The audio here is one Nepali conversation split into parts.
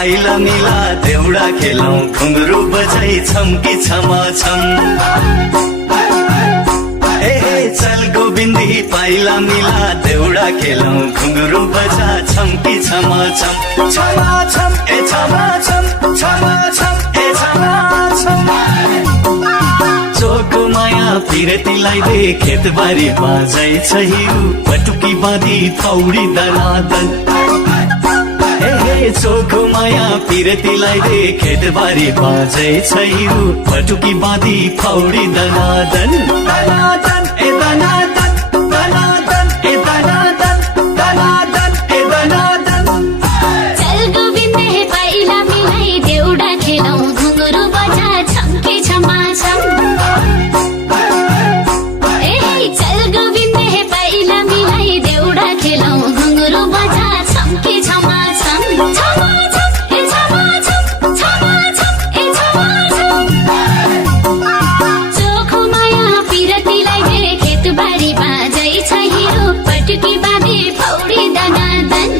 पाइला मिला देउडा खेलौं घुंगरू बजाई छम्की छमा छम चल गोविन्दी पाइला मिला देउडा खेलौं घुंगरू बजा छम्की छमा छम छमा छम ए छमा छम छमा छम ए छमा छम चोको माया पिरतीलाई दे खेतबारी बाजै छ हिउ पटुकी बाँधी पौडी दनादन चोको माया पिरतीलाई दे खेतबारी बाजै छ हिउ पटुकी बाँधी पौडी दनादन दनादन ए दनादन दनादन ए दनादन दनादन ए दनादन चल गोविन्दे पाइला मिलाई देउडा खेलौं घुंगरू बजा छम्की छमा छम चल गोविन्दे पाइला मिलाई देउडा खेलौं घुंगरू बजा छम्की छमा छम छमा छम ए छमा छम छमा छम ए छमा छम चोखो माया पिरतीलाई दे खेतबारी बाजै छ हिरो पटुकी बाँधी पौडी दनादन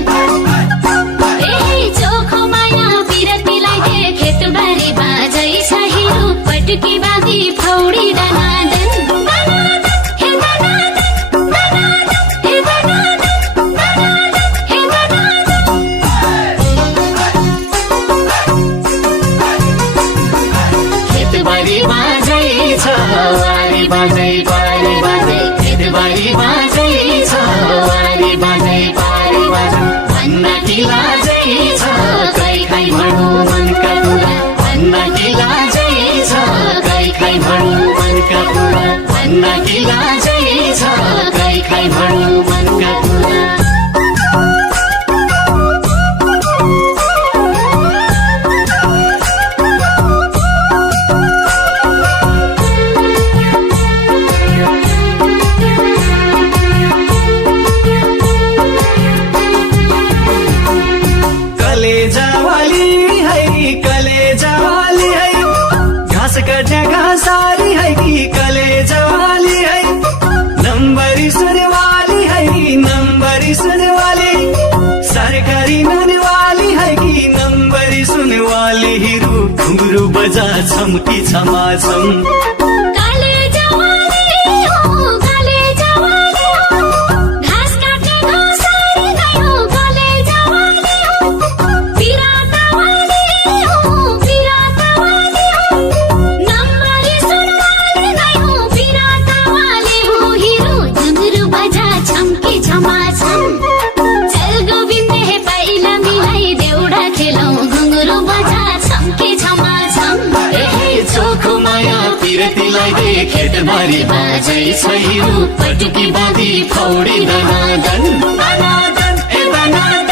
चोखो माया पिरतीलाई दे खेतबारी बाजै छ हिरो पटुकी बाँधी पौडी दनादन बाजै पारी बाजै खेतबारी बाजै छ वारी बाजै पारी बाजै भन्ना कि लाजै छ काई काई भणु मनका कुरा भन्ना कि लाजै छ काई काई भणु मनका कुरा भन्ना कि लाजै छ काई काई भणु मनका कुरा कट्या घासाली है कि कलेजावाली है नंबरी सुनवाली है कि नंबरी सुनवाली सरकारी ननवाली है कि नंबरी सुनवाली हिरू घुंगरू बजा छम्की छमा छम पिरतीलाई दे खेतबारी बाजै छ हिउ पटुकी बाँधी पौडी दनादन दनादन ए दनादन